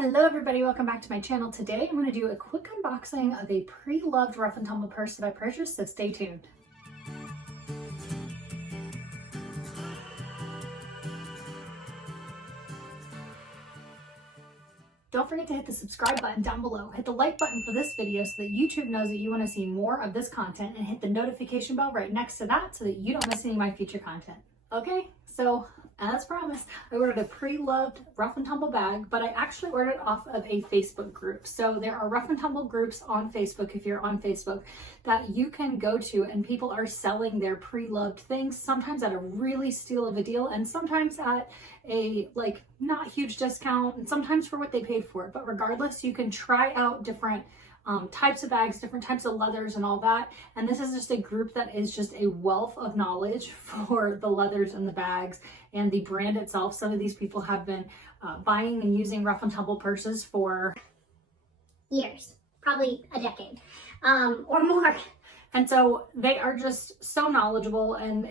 Hello everybody, welcome back to my channel. Today I'm going to do a quick unboxing of a pre-loved rough and tumble purse that I purchased, so stay tuned. Don't forget to hit the subscribe button down below. Hit the like button for this video so that YouTube knows that you want to see more of this content, and hit the notification bell right next to that so that you don't miss any of my future content. Okay, so as promised, I ordered a pre-loved rough and tumble bag, but I actually ordered it off of a Facebook group. So there are rough and tumble groups on Facebook, if you're on Facebook, that you can go to, and people are selling their pre-loved things, sometimes at a really steal of a deal, and sometimes at a not huge discount, and sometimes for what they paid for it. But regardless, you can try out different types of bags, different types of leathers and all that. And this is just a group that is just a wealth of knowledge for the leathers and the bags and the brand itself. Some of these people have been buying and using rough and tumble purses for years, probably a decade or more. And so they are just so knowledgeable, and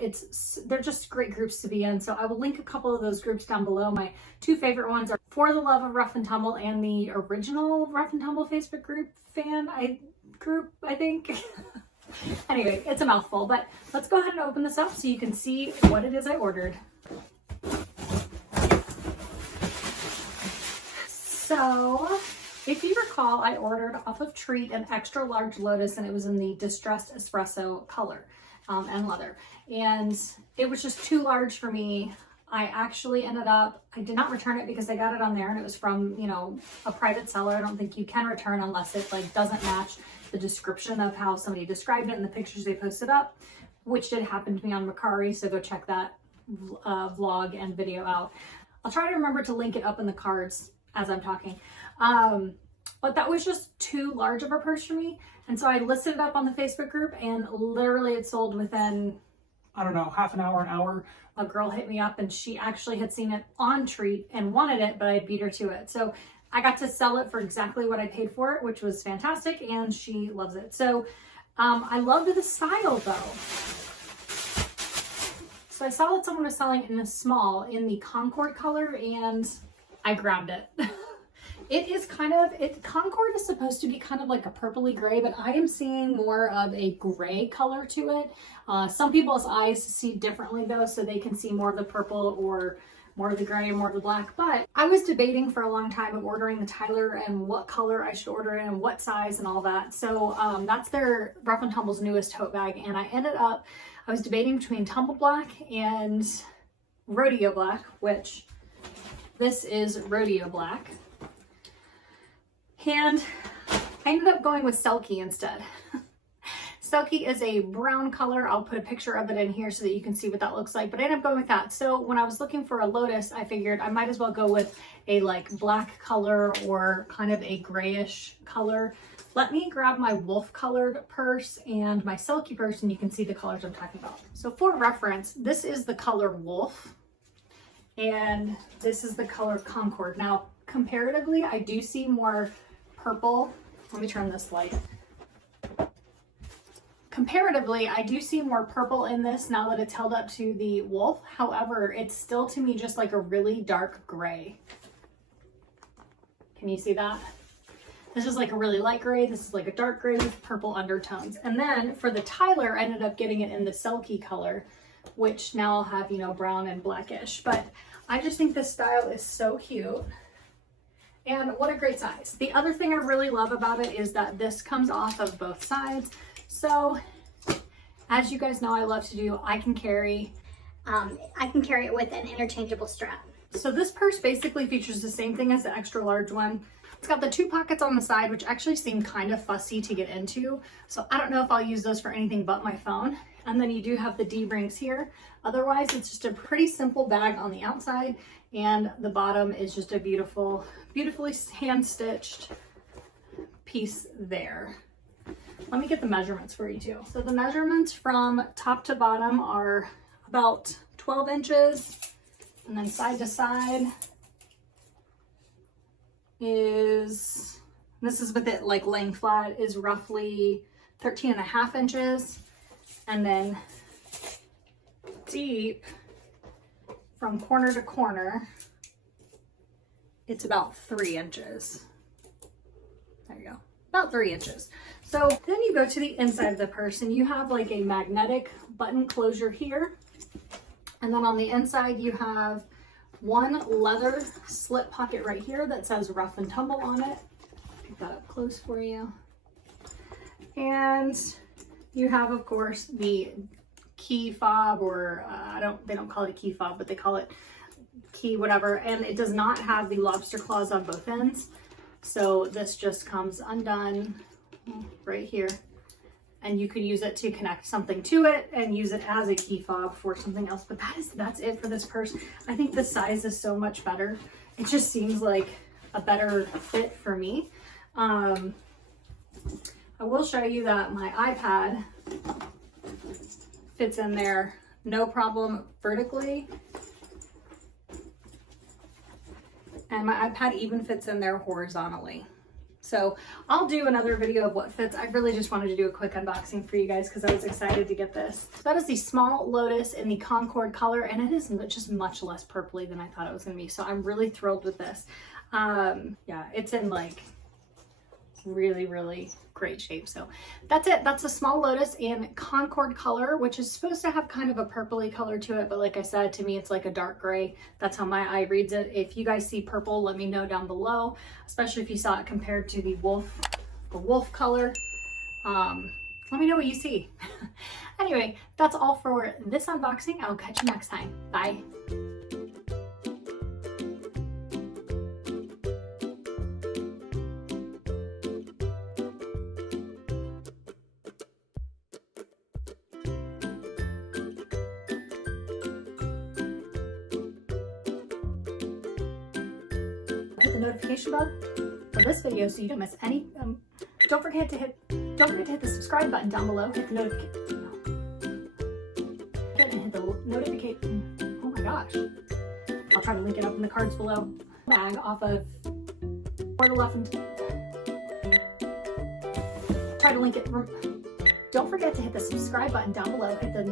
they're just great groups to be in. So I will link a couple of those groups down below. My two favorite ones are For the Love of Rough and Tumble and the original Rough and Tumble Facebook group I think. Anyway, it's a mouthful, but let's go ahead and open this up so you can see what it is I ordered. So, if you recall, I ordered off of Treat an extra large Lotus, and it was in the distressed espresso color and leather. And it was just too large for me. I actually I did not return it because I got it on there and it was from, a private seller. I don't think you can return unless it doesn't match the description of how somebody described it in the pictures they posted up, which did happen to me on Mercari. So go check that vlog and video out. I'll try to remember to link it up in the cards as I'm talking. But that was just too large of a purse for me. And so I listed it up on the Facebook group, and literally it sold within, I don't know, half an hour, an hour. A girl hit me up and she actually had seen it on Treat and wanted it, but I beat her to it. So I got to sell it for exactly what I paid for it, which was fantastic, and she loves it. So I loved the style though. So I saw that someone was selling it in a small in the Concord color, and I grabbed it. It is Concord is supposed to be kind of like a purpley gray, but I am seeing more of a gray color to it. Some people's eyes see differently though, so they can see more of the purple or more of the gray or more of the black. But I was debating for a long time of ordering the Tyler and what color I should order it and what size and all that. So that's their Rough and Tumble's newest tote bag, and I was debating between Tumble Black and Rodeo Black, which this is Rodeo Black. And I ended up going with Selkie instead. Selkie is a brown color. I'll put a picture of it in here so that you can see what that looks like, but I ended up going with that. So when I was looking for a Lotus, I figured I might as well go with a black color or kind of a grayish color. Let me grab my wolf colored purse and my Selkie purse, and you can see the colors I'm talking about. So for reference, this is the color wolf and this is the color Concord. Now, comparatively, I do see more purple. Let me turn this light. Comparatively, I do see more purple in this now that it's held up to the wolf. However, it's still to me just like a really dark gray. Can you see that? This is like a really light gray. This is like a dark gray with purple undertones. And then for the Tyler, I ended up getting it in the Selkie color, which now I'll have, brown and blackish. But I just think this style is so cute. And what a great size. The other thing I really love about it is that this comes off of both sides. So as you guys know, I love to do, I can carry it with an interchangeable strap. So this purse basically features the same thing as the extra large one. It's got the two pockets on the side, which actually seem kind of fussy to get into. So I don't know if I'll use those for anything but my phone. And then you do have the D-rings here. Otherwise, it's just a pretty simple bag on the outside, and the bottom is just a beautifully hand-stitched piece there. Let me get the measurements for you too. So the measurements from top to bottom are about 12 inches, and then side to side this is with it laying flat, is roughly 13.5 inches. And then deep from corner to corner it's about 3 inches. There you go, about 3 inches. So then you go to the inside of the purse and you have like a magnetic button closure here. And then on the inside you have one leather slip pocket right here that says Rough and Tumble on it. Pick that up close for you. And you have, of course, the key fob, or they don't call it a key fob, but they call it key whatever. And it does not have the lobster claws on both ends. So this just comes undone right here. And you could use it to connect something to it and use it as a key fob for something else. But that's it for this purse. I think the size is so much better. It just seems like a better fit for me. I will show you that my iPad fits in there no problem vertically. And my iPad even fits in there horizontally. So I'll do another video of what fits. I really just wanted to do a quick unboxing for you guys because I was excited to get this. So that is the Small Lotus in the Concord color, and it is just much less purpley than I thought it was gonna be. So I'm really thrilled with this. Yeah, it's in like really, really great shape. So that's it. That's a Small Lotus in Concord color, which is supposed to have kind of a purpley color to it, but like I said, to me it's like a dark gray. That's how my eye reads it. If you guys see purple, let me know down below, especially if you saw it compared to the wolf color. Let me know what you see. Anyway, that's all for this unboxing. I'll catch you next time. Bye. Hit the notification bell for this video so you don't miss any. Don't forget to hit the subscribe button down below. Hit the notification. Hit the notification. Oh my gosh! I'll try to link it up in the cards below. Bag off of or the left and try to link it. Don't forget to hit the subscribe button down below. Hit the